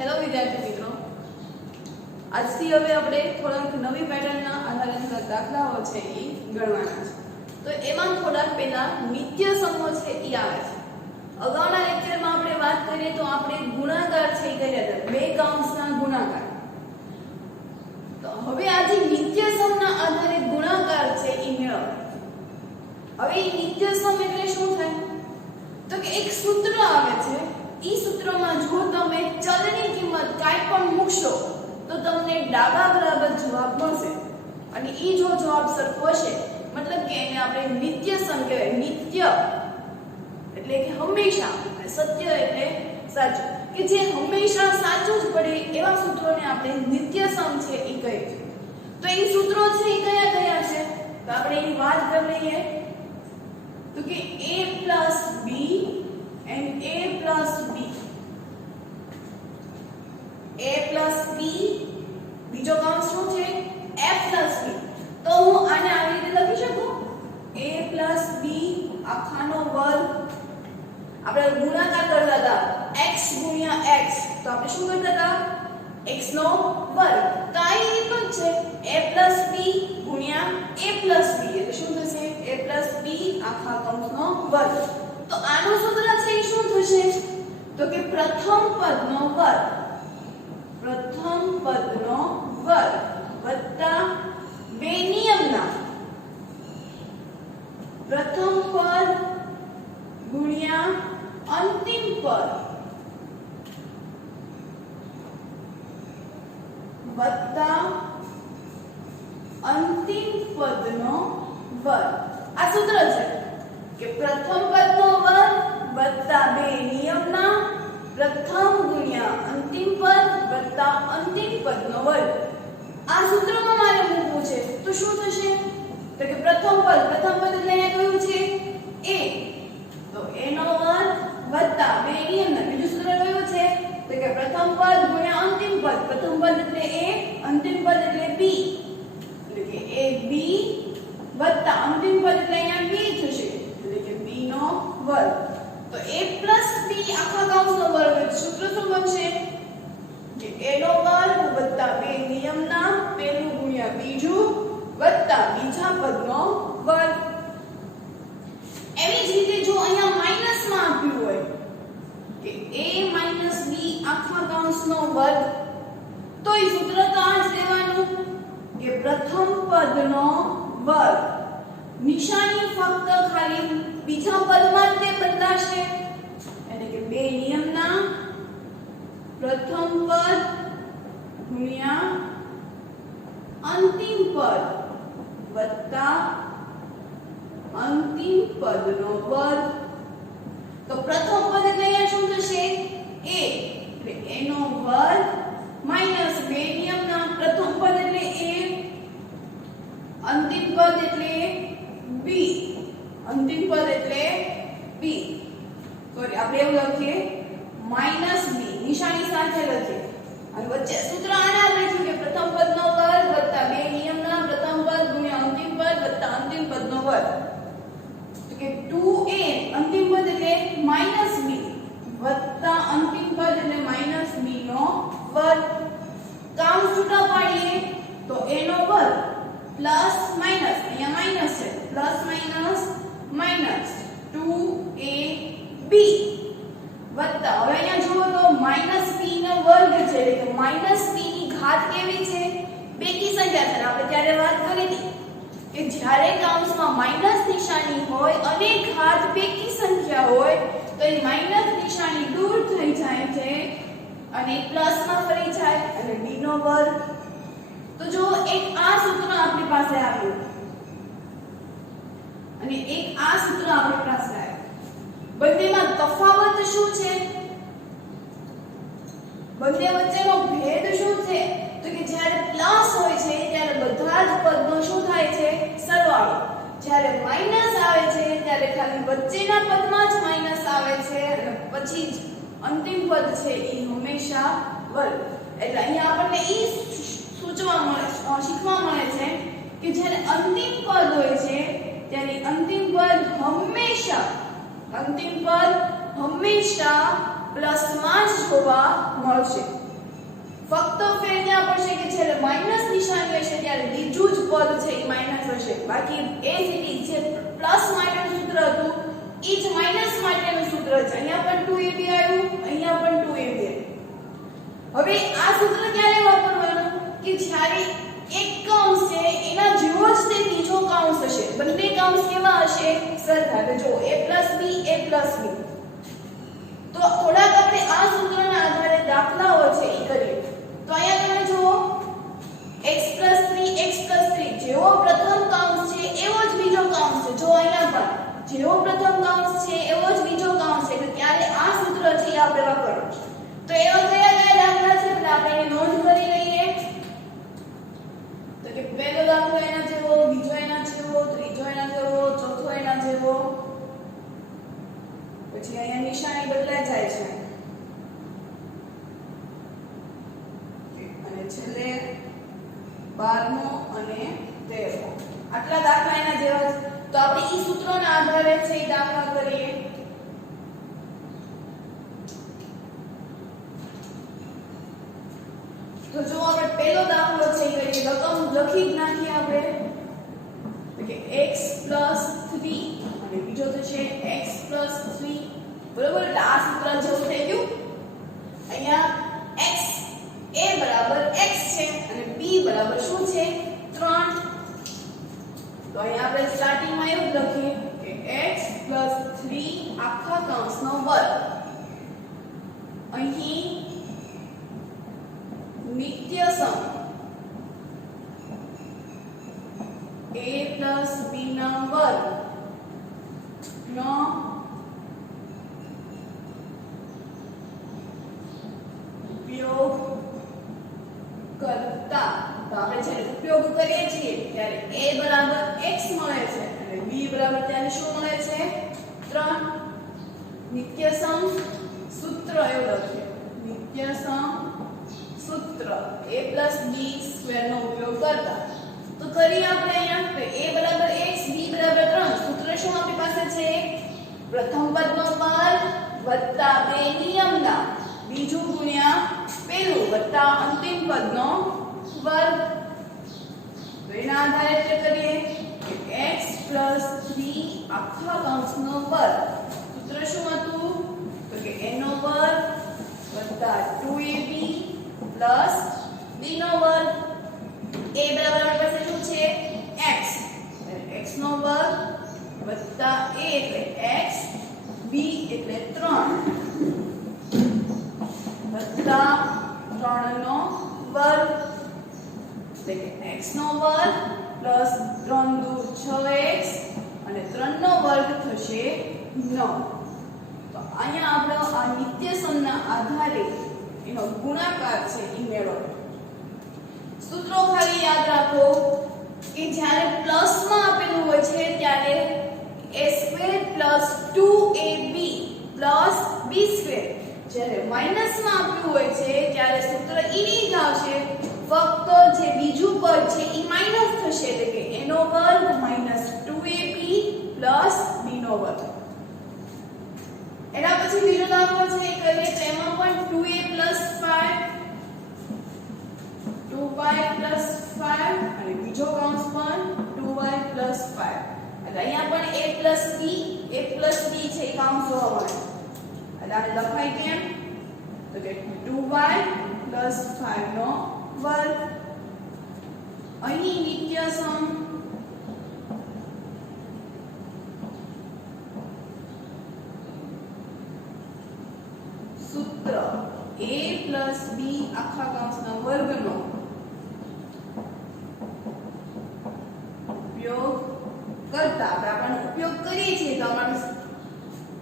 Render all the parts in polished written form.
Hello વિદ્યાર્થી મિત્રો, આજથી હવે આપણે થોડાક નવી પેટર્નના આધારે થોડાક દાખલાઓ છે એ ગણવાના છે. તો એમાં થોડાક પહેલા નિત્ય સમો છે એ આવે છે. અગાઉના લેક્ચરમાં આપણે વાત કરીએ તો આપણે ગુણાકાર છે એ કર્યા હતા, બે કૌંસના ગુણાકાર. તો હવે આજે નિત્ય સમના આધારે ગુણાકાર છે એ મેળવો. હવે નિત્ય સમ એટલે શું થાય? તો કે એક સૂત્ર આવે છે, ઈ સૂત્રમાં જો તમે ચલની કિંમત કાંઈ પણ મૂકશો તો તમને ડાબા બરાબર જવાબ મળશે. અને ઈ જો જવાબ સરખો હશે મતલબ કે એને આપણે નિત્ય સમ કહેવાય. નિત્ય એટલે કે હંમેશા, અને સત્ય એટલે સાચું, કે જે હંમેશા સાચું જ પડે એવા સૂત્રોને આપણે નિત્ય સમ છે એ કહીએ છીએ. તો એ સૂત્રો છે એ કયા કયા છે? તો આપણે એની વાત કરી લઈએ. તો કે a + b and a plus b. a plus b બીજો કૌંસ શું છે? f plus b. તો હું આને આવી રીતે લખી શકું, a plus b આખાનો વર્ગ. આપણે ગુણાકાર કરતા હતા x ગુણ્યા x, તો આપણે શું કરતા હતા? x નો વર્ગ. તો આ રીતનું જ છે, a plus b ગુણ્યા a plus b એટલે શું થશે? a plus b આખા કૌંસનો વર્ગ. તો આનું સૂત્ર છે એ શું થશે? તો કે પ્રથમ પદનો વર્ગ, પ્રથમ પદનો વર્ગ વત્તા બે નિયમના પ્રથમ પદ ગુણ્યા અંતિમ પદ વત્તા અંતિમ પદનો વર્ગ. આ સૂત્ર છે કે પ્રથમ પદનો વર્ગ વત્તા બે નિયમના પ્રથમ ગુણ્યા અંતિમ પદ વત્તા અંતિમ પદનો વર્ગ. આ સૂત્રમાં મારે મૂકવું છે તો શું થશે? તો કે પ્રથમ પદ એટલે અહીંયા કયું છે? a. તો a નો વર્ગ વત્તા બે નિયમના. બીજું સૂત્ર કયું છે? તો કે પ્રથમ પદ ગુણ્યા અંતિમ પદ. પ્રથમ પદ એટલે a, અંતિમ પદ એટલે b. એટલે કે ab વત્તા અંતિમ પદ એટલે અહીંયા b થશે, એટલે કે b નો વર્ગ. તો a plus b આખા કૌંસનો વર્ગ. સૂત્ર શું બનશે? કે a નો વર્ગ વત્તા બે નિયમના પહેલું ગુણ્યા બીજું વત્તા બીજા પદનો વર્ગ. એવી જ રીતે જો અહીંયા માઈનસમાં આપ્યું હોય કે a minus b આખા કૌંસનો વર્ગ, તો એ સૂત્ર તો આ જ દેવાનું કે પ્રથમ પદનો વર્ગ. નિશાની ફક્ત ખાલી બીજા પદમાં જ તે બદલાશે, એટલે કે બે નિયમના પ્રથમ પદ ગુણ્યા અંતિમ પદ વત્તા અંતિમ પદનો વર્ગ. તો પ્રથમ પદ એટલે અહીંયા શું થશે? a. એટલે a નો વર્ગ માઈનસ બે નિયમના પ્રથમ પદ એટલે a, અંતિમ પદ એટલે b. અંતિમ પદ એટલે b. સોરી, આપણે એવું લખીએ માઈનસ b નિશાની સાથે લખીએ અને વચ્ચે સૂત્ર આને આપેલું છે કે પ્રથમ પદનો વર્ગ વત્તા બે નિયમના પ્રથમ પદ ગુણ્યા અંતિમ પદ વત્તા અંતિમ પદનો વર્ગ. તો કે 2a અંતિમ પદ એટલે માઈનસ b વત્તા અંતિમ પદ એટલે માઈનસ b નો વર્ગ. કૌંસ છૂટા પાડીએ તો a નો વર્ગ પ્લસ માઈનસ, અહીંયા માઈનસ છે, પ્લસ માઈનસ માઈનસ 2ab વત્તા, હવે અહીંયા જુઓ તો માઈનસ b નો વર્ગ છે, એટલે કે માઈનસ b ની ઘાત કેવી છે? બેકી સંખ્યા છે. આપણે ત્યારે વાત કરી હતી કે જ્યારે કૌંસમાં માઈનસ નિશાની હોય અને ઘાત બેકી સંખ્યા હોય તો એ માઈનસ નિશાની દૂર થઈ જાય છે અને પ્લસમાં ફરી જાય અને b નો વર્ગ. તો જો એક આ સૂત્ર આપણી પાસે આવ્યું અને એક આ સૂત્ર આપણી પાસે આવ્યું, બંનેમાં તફાવત શું છે? બંને વચ્ચેનો ભેદ શું છે? તો કે જ્યારે પ્લસ હોય છે ત્યારે બધા જ પદનો શું થાય છે? સરવાળો. જ્યારે માઈનસ આવે છે ત્યારે ખાલી વચ્ચેના પદમાં જ માઈનસ આવે છે અને પછી જ અંતિમ પદ છે એ હંમેશા વર્ગ. એટલે અહીંયા આપણને ઈ શીખવા મળે છે કે જ્યારે અંતિમ પદ હોય છે ત્યારે અંતિમ પદ હંમેશા પ્લસમાં જ જોવા મળશે. ફક્ત ફેર ક્યાં પડશે કે જ્યારે માઈનસ નિશાની હશે ત્યારે બીજું જ પદ છે એ માઈનસ હશે. બાકી એ જ જે પ્લસ માટેનું સૂત્ર હતું એ જ માઈનસ માટેનું સૂત્ર છે. અહીંયા પણ 2ab આવ્યું, અહીંયા પણ 2ab આવ્યું. હવે આ સૂત્ર ક્યારે વાપરવાનું કે જ્યારે એક કૌંસ છે એના જેવો જ તે બીજો કૌંસ હશે. બંને કૌંસ કેવા હશે? સરખા. જો a+b તો થોડાક આપણે આ સૂત્રના આધારે દાખલાઓ છે એ કરીએ. તો અહીંયા તમે જુઓ x+3 જેવો પ્રથમ કૌંસ છે એવો જ બીજો કૌંસ છે. જો અહીંયા પણ જેવો પ્રથમ કૌંસ છે એવો જ બીજો કૌંસ છે. તો ત્યારે આ સૂત્ર છે એ આપણે વાપરવું છે. તો એવા કયા દાખલા છે એટલે આપણે એને નોંધ કરી લઈએ. તો કે પહેલો દાખલો એના જેવો, બીજો એના જેવો, ત્રીજો એના જેવો, ચોથો એના જેવો. પછી અહીંયા નિશાની બદલાઈ જાય છે અને છેલ્લે 12મો અને 13મો. આટલા દાખલા એના જેવા છે. તો આપણે ઈ સૂત્રોના આધારે છે એ દાખલા કરીએ. તો જો આપણે પહેલો દાખલો છે એ કરીએ. રકમ લખી જ નાખીએ આપણે. તો કે x+3 અને બીજો તો છે x+3. બરોબર? એટલે આ સૂત્ર જેવું થઈ ગયું. અહીંયા x a બરાબર x છે અને b બરાબર શું છે? 3. તો અહીંયા આપણે સ્ટાર્ટિંગમાં એવું લખીએ કે x+3 આખા કૌંસનો વર્ગ. અહીં નિત્યસમ a+b ના વર્ગ નો ઉપયોગ કરતા. તો આપણે જ્યારે ઉપયોગ કરીએ છીએ ત્યારે a બરાબર x મળે છે અને b બરાબર ત્યારે શું મળે છે? 3. નિત્યસમ સૂત્ર એવું લખીએ. નિત્યસમ સૂત્ર a+b² નો ઉપયોગ કરતા. તો કરી આપણે અહીંયા તો a બરાબર x, b બરાબર 3. સૂત્ર શું આપણી પાસે છે? પ્રથમ પદનો વર્ગ વત્તા બે નિયમના, બીજું ગુણ્યા પેલું વત્તા અંતિમ પદનો વર્ગ. તો એના આધારે આપણે કરીએ કે x+3 આખા કૌંસનો વર્ગ. સૂત્ર શું હતું? તો કે a નો વર્ગ વત્તા 2ab પ્લસ b નો વર્ગ. a બરાબર આપણી પાસે શું છે? x. x નો વર્ગ વત્તા a એટલે x, b એટલે 3 વત્તા 3 નો વર્ગ એટલે કે x નો વર્ગ પ્લસ 3 દુ 6x અને 3 નો વર્ગ થશે 9. તો અહીંયા આપણે આ નિત્યસમના આધારે એનો ગુણાકાર છે એ મેળવવાનો. સૂત્રો ખાલી યાદ રાખો કે જ્યારે પ્લસમાં આપેલું હોય છે ત્યારે a² + 2ab + b². જ્યારે માઈનસમાં આપ્યું હોય છે ત્યારે સૂત્ર ઈ જ આવશે. ફક્ત જે બીજું પદ છે એ માઈનસ થશે એટલે કે a નો વર્ગ - 2ab + b નો વર્ગ. એના પછી બીજો દાખલો છે એ કરીએ. તો એમાં પણ 2y + 5 અને બીજો કૌંસ પણ 2y + 5. એટલે અહીંયા પણ a+b છે એ કૌંસ જોવા મળે. એટલે આને લખાય કેમ? તો કે 2y + 5 નો વર્ગ. અહીં નિત્યસમ સૂત્ર a+b આખા કૌંસના વર્ગનો ઉપયોગ કરતા. આપણે ઉપયોગ કરીએ છીએ તો આપણે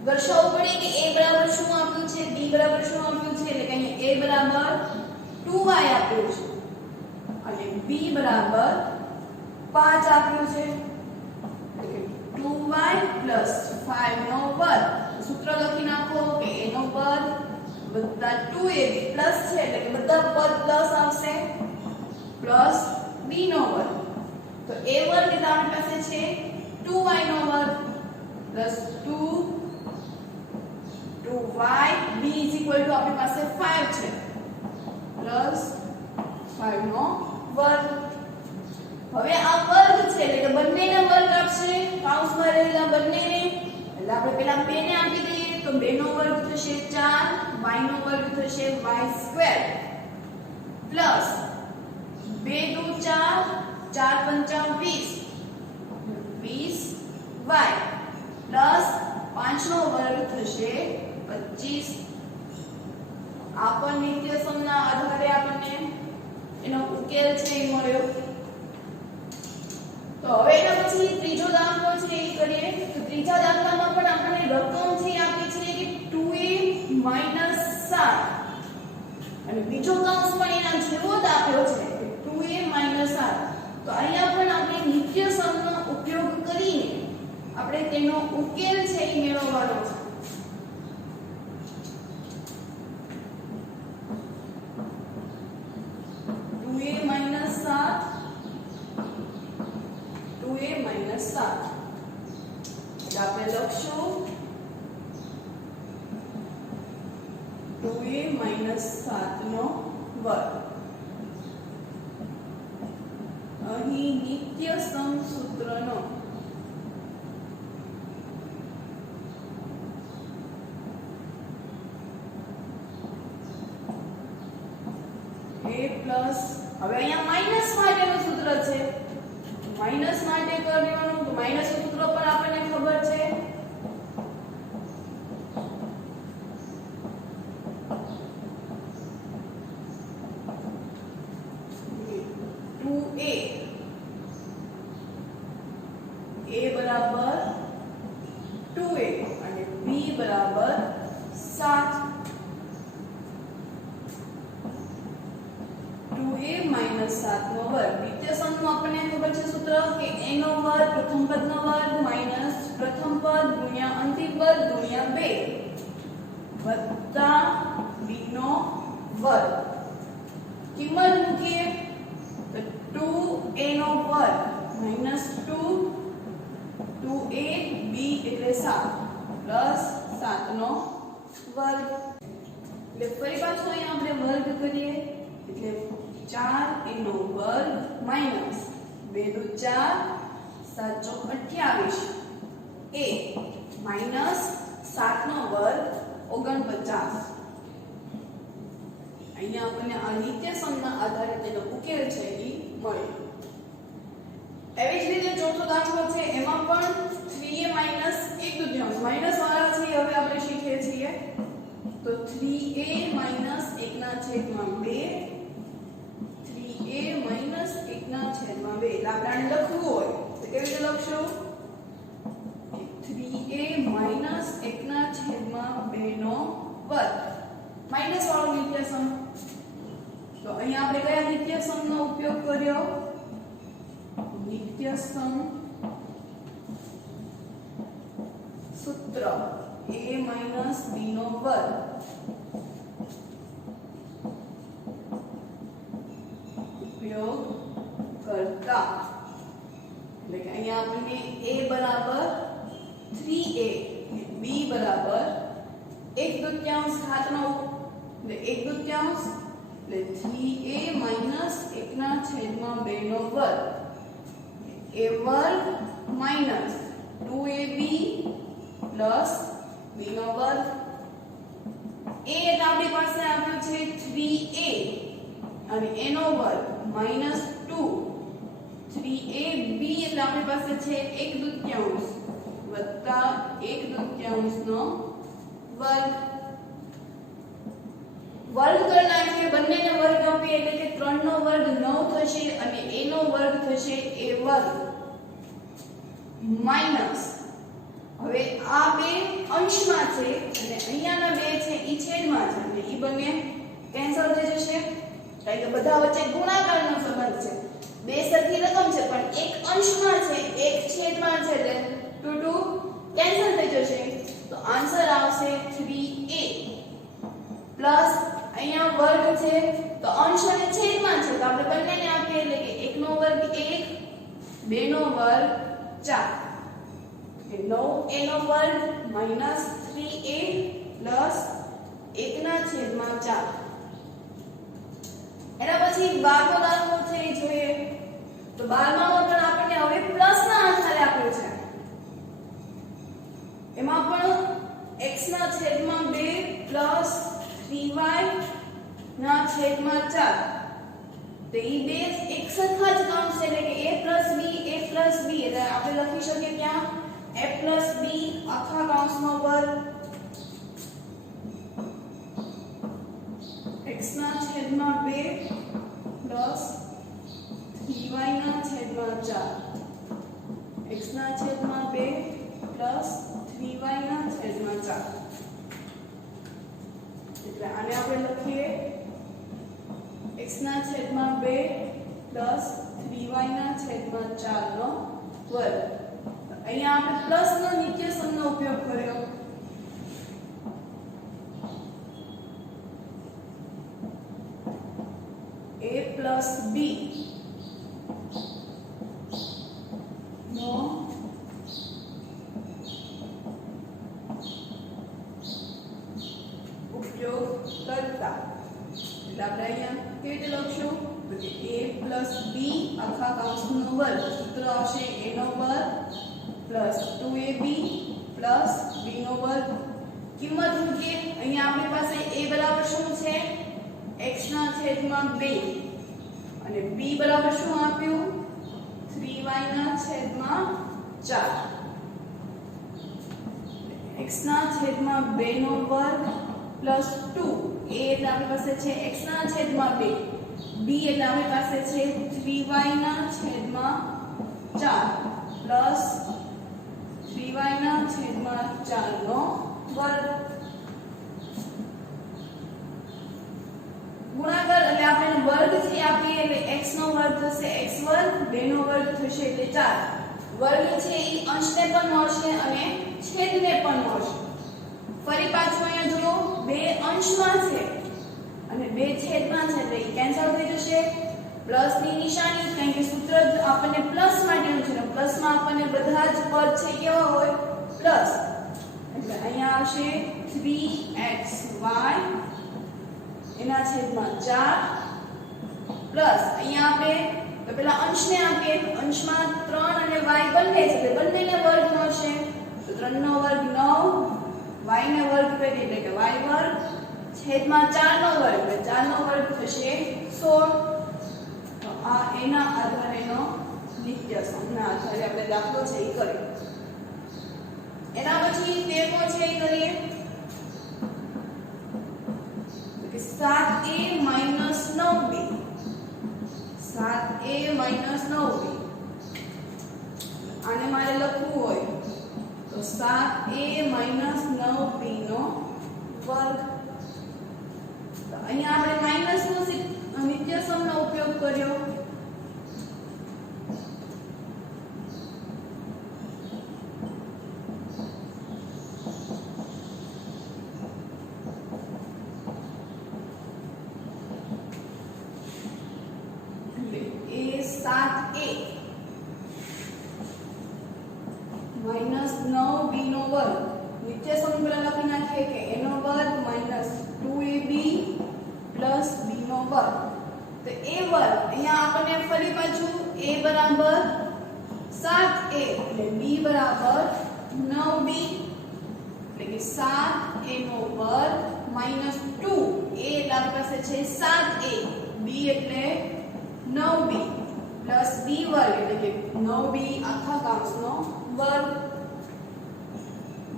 દર્શાવવું પડે કે a બરાબર શું આપ્યું છે, b બરાબર શું આપ્યું છે. એટલે કે અહીં a બરાબર 2y આપ્યું છે અને b બરાબર 5 આપ્યું છે. એટલે કે 2y + 5 નો વર્ગ. સૂત્ર લખી નાખો કે a નો વર્ગ વત્તા 2ab પ્લસ છે એટલે કે બધા પદ પ્લસ આવશે પ્લસ b નો વર્ગ. તો a વર્ગ એટલે આપણી પાસે છે 2y નો વર્ગ plus 2 2y b is equal to આપણી પાસે 5 છે પ્લસ 5 નો વર્ગ. હવે આ વર્ગ છે એટલે કે બંનેના વર્ગ આપશે કૌંસમાં રહેલા બંનેને, એટલે આપણે પહેલા 2 ને આપી દઈએ તો 2 નો વર્ગ થશે 4, y નો વર્ગ થશે y² પ્લસ 2 દુ 4, 4 પંચા 20, 20y પ્લસ 5 નો વર્ગ થશે 25. આ પણ નિત્યસમના આધારે આપણને એનો ઉકેલ છે એ મળ્યો. તો હવે એના પછી ત્રીજો દાખલો છે એ કરીએ. તો ત્રીજા દાખલામાં પણ આપણને રકમ છે આપી છે કે 2a 7 અને બીજો કૌંસ પણ એના જેવો જ આપ્યો છે કે 2a 7. તો અહીંયા પણ આપણે નિત્યસમનો ઉપયોગ કરીને આપણે તેનો ઉકેલ છે એ મેળવવાનો છે. આપણે લખશું 2a 7 નો વર્ગ. અહીં નિત્યસમ સૂત્રનો a પ્લસ, હવે અહીંયા માઈનસ માટેનું સૂત્ર છે, માઈનસ માટે કરવાનું તો માઈનસ નું સૂત્ર પણ આપણને ખબર છે. a બરાબર 2a અને b બરાબર 7. 2a 7 નો વર્ગ. નિત્યસમનું આપણને ખબર છે સૂત્ર કે a નો વર્ગ પ્રથમ પદનો વર્ગ માઈનસ પ્રથમ પદ ગુણ્યા અંતિમ પદ ગુણ્યા 2 વત્તા b નો વર્ગ. કિંમત મૂકીએ તો 2a નો વર્ગ માઈનસ 2a b એટલે 7 પ્લસ 7 નો વર્ગ. એટલે ફરી પાછું અહીંયા આપણે વર્ગ કરીએ એટલે 4 નો વર્ગ માઈનસ 2 દુ 4, 7 ચોક 28 a માઈનસ 7 નો વર્ગ 49. અહીંયા આપણને આ નિત્યસમના આધારે તેનો ઉકેલ છે એ મળે. એવી જ રીતે ચોથો દાખલો છે એમાં પણ 3a માઈનસ 1/2 માઈનસ વાળા છે હવે આપણે શીખીએ છીએ. તો 3a માઈનસ 1/2 a માઈનસ 1/2 એટલે આપણે લખવું હોય તો કેવી રીતે લખશું? 3a માઈનસ 1/2 નો વર્ગ માઈનસ વાળો નિત્યસમ. તો અહીંયા આપણે કયા નિત્યસમનો ઉપયોગ કર્યો? નિત્યસમ સૂત્ર a માઈનસ b નો વર્ગ ઉપયોગ કરતા. એટલે કે અહીંયા આપણને a બરાબર 3a b બરાબર 1/2 ઘાતનો એટલે 1/2 એટલે 3a માઈનસ 1/2 નો વર્ગ a વર્ગ માઈનસ 2ab પ્લસ b નો વર્ગ. a એટલે આપણી પાસે આપ્યું છે 3a અને a નો વર્ગ માઈનસ 2 3ab એટલે આપણી પાસે છે 1/2 વત્તા 1/2 નો વર્ગ. વર્ગ કરી નાખીએ બંનેને વર્ગ આપીએ એટલે કે 3 નો વર્ગ 9 થશે અને a નો વર્ગ થશે a વર્ગ માઈનસ. હવે આ બે અંશમાં છે અને અહીંયાના બે છે ઈ છેદમાં છે એટલે ઈ બંને કેન્સલ થઈ જશે કારણ કે બધા વચ્ચે ગુણાકારનો સંબંધ છે. બે સરખી રકમ છે પણ એક અંશમાં છે એક છેદમાં છે એટલે 2 કેન્સલ થઈ જશે. તો આન્સર આવશે 3a પ્લસ અહીંયા વર્ગ છે તો અંશ અને છેદમાં છે તો આપણે બંનેને આપીએ એટલે કે 1 નો વર્ગ 1 2 નો વર્ગ 4 9a નો વર્ગ માઈનસ 3a પ્લસ 1/4. એના પછી 12મો દાખલો છે એ જોઈએ. તો 12માં પણ આપણને હવે પ્લસ ના આધારે આપ્યું છે. એમાં પણ x/2 પ્લસ 3y/4. તો ઈ બે એક સરખા જ કાઉન્ટ છે એટલે કે a + b એટલે આપણે લખી શકીએ ત્યાં a + b આખા કૌંસનો વર્ગ x/2 plus 3y/4. x/2 plus 3y/4. એટલે આને આપણે લખીએ x/2 પ્લસ 3y/4 નો વર્ગ. અહીંયા આપણે પ્લસ નો નિત્યસમનો ઉપયોગ કર્યો. a પ્લસ b નો ઉપયોગ કરતા એટલે આપણે અહીંયા કેવી રીતે લખશું તો કે a પ્લસ b આખા કૌંસનો વર્ગ સૂત્ર આવશે a નો વર્ગ પ્લસ 2ab પ્લસ b નો વર્ગ. કિંમત મૂકીએ. અહીંયા આપણી પાસે a બરાબર શું છે x/2 અને b બરાબર શું આપ્યું 3y/4. x/2 નો વર્ગ પ્લસ 2 a એટલે આપણી પાસે છે x/2 b એટલે આપણી પાસે છે 3y/4 પ્લસ 3y/4 નો વર્ગ. ગુણાકાર એટલે આપણે વર્ગ થી આપીએ એટલે x નો વર્ગ થશે x2 2 નો વર્ગ થશે એટલે 4. વર્ગ છે એ અંશને પણ મળશે અને છેદને પણ મળશે. ફરી પાછું અહીંયા જો બે અંશમાં છે અને બે છેદમાં છે એટલે કેન્સલ થઈ જશે. પ્લસ ની નિશાની કારણ કે સૂત્ર આપણને પ્લસ માટેનું છે. પ્લસ માં આપણને બધા જ પદ છે કેવા હોય પ્લસ. એટલે અહીંયા આવશે 3xy એના છેદમાં 4 પ્લસ અહીંયા આપણે તો પેલા અંશને આપીએ. અંશમાં 3 અને y બંને છે એટલે બંનેને વર્ગ મળશે. તો 3 નો વર્ગ 9 y ને વર્ગ કરી એટલે કે y વર્ગ છેદમાં 4 નો વર્ગ એટલે 4 નો વર્ગ થશે 16. તો આ એના આધારેનો નિત્યસમના આધારે આપણે દાખલો છે એ કરીએ. એના પછી 13મો છે એ કરીએ. 7a - 9b 7a - 9b આને મારે લખવું હોય તો 7a - 9b નો વર્ગ. તો અહીંયા આપણે માઈનસ નો નિત્યસમનો ઉપયોગ કર્યો. માઈનસ 9b નો વર્ગ નિત્યસમ પેલા લખી નાખીએ કે a નો વર્ગ માઈનસ 2ab પ્લસ b નો વર્ગ. તો a વર્ગ અહીંયા આપણને ફરી પાછું a બરાબર 7a એટલે b બરાબર 9b એટલે કે 7a નો વર્ગ માઈનસ 2 a એટલે આપણી પાસે છે 7a b એટલે 9b પ્લસ b વર્ગ એટલે કે 9b આખા કૌંસનો વર્ગ.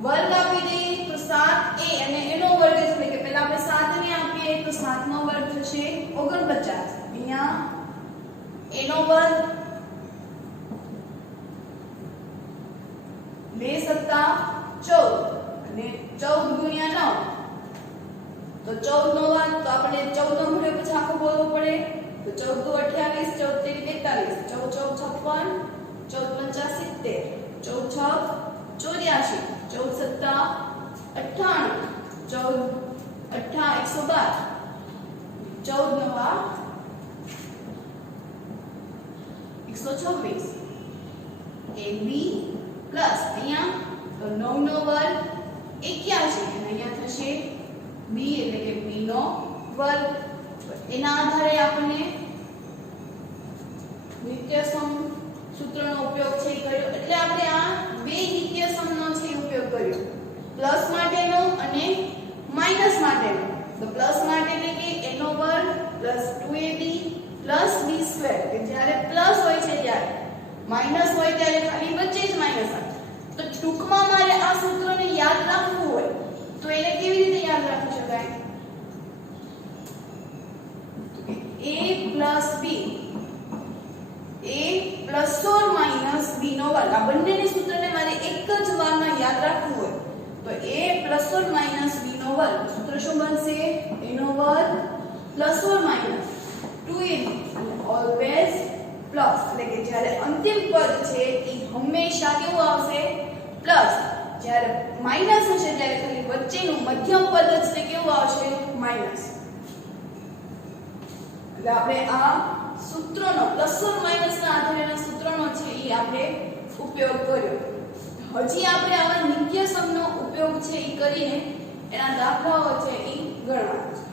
વર્ગ આપી દઈએ તો 7a અને એનો વર્ગ એટલે કે પહેલા આપણે 7 ને આપીએ તો 7 નો વર્ગ થશે 49. અહીંયા a નો વર્ગ 2 સત્તા 14 અને 14 ગુણ્યા 9 તો 14 નો વર્ગ તો આપણે 14 નો મૂલ્ય પછી આખો બોલવો પડે તો 14 2 28 14 3 42 14 5 70 14 5 84 14 6 98 14 8 112 14 નવા 126 AB પ્લસ અહીંયા તો 9 નો વર્ગ 81 અને અહીંયા બનશે b એટલે કે b નો વર્ગ. એના આધારે આપણે નિત્યસમ સૂત્રનો ઉપયોગ છે કર્યો. એટલે આપણે આ બે નિત્યસમનો છે ઉપયોગ કર્યો, પ્લસ માટેનો અને માઈનસ માટેનો. તો પ્લસ માટે એટલે કે a નો વર્ગ plus 2ab plus b square, કે જ્યારે પ્લસ હોય છે ત્યારે, માઈનસ હોય ત્યારે ખાલી વચ્ચે જ માઈનસ આવે. તો ટૂંકમાં મારે આ સૂત્રને યાદ રાખવું હોય તો એને કેવી રીતે યાદ રાખી શકાય? a plus b, a plus or minus b નો વર્ગ. આ બંનેની સૂત્રને મારે એક જ વારમાં યાદ રાખવું હોય તો a plus or minus b નો વર્ગ. સૂત્ર શું બનશે? a નો વર્ગ plus or minus 2ab અને ઓલવેઝ પ્લસ, એટલે કે જ્યારે અંતિમ પદ છે એ હંમેશા કેવું આવશે? પ્લસ. જ્યારે માઈનસ હશે ત્યારે ખાલી વચ્ચેનું મધ્યમ પદ જ તે કેવું આવશે? માઈનસ. એટલે આપણે આ સૂત્રનો પ્લસ ઓર માઈનસ ના આધારેના સૂત્રનો છે એ આપણે ઉપયોગ કર્યો. હજી આપણે આવા નિત્યસમનો ઉપયોગ છે એ કરીને એના દાખલાઓ છે એ ગણવાના છે.